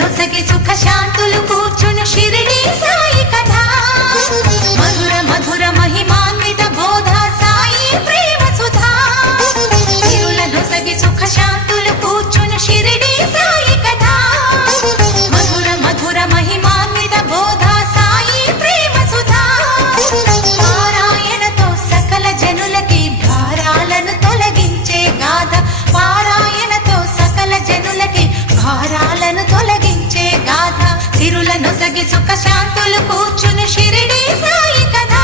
నొసగి సుఖ శాంతులు కూర్చును షిరిడి సాయి కథ మధుర మధుర మహిమాన్విత బోధ సాయి ప్రేమ సుధా సిరుల నొసగి సుఖ శాంతులు కూర్చును షిరిడి సాయి కథ మధుర మధుర మహిమాన్విత బోధ సాయి ప్రేమ సుధా పారాయణతో సకల జనులకి భారాలను తొలగించే గాథ పారాయణతో సకల జనులకి భారాలను తొలగించే గాథ సిరుల నొసగి సుఖ శాంతులు కూర్చును షిరిడి సాయి కథ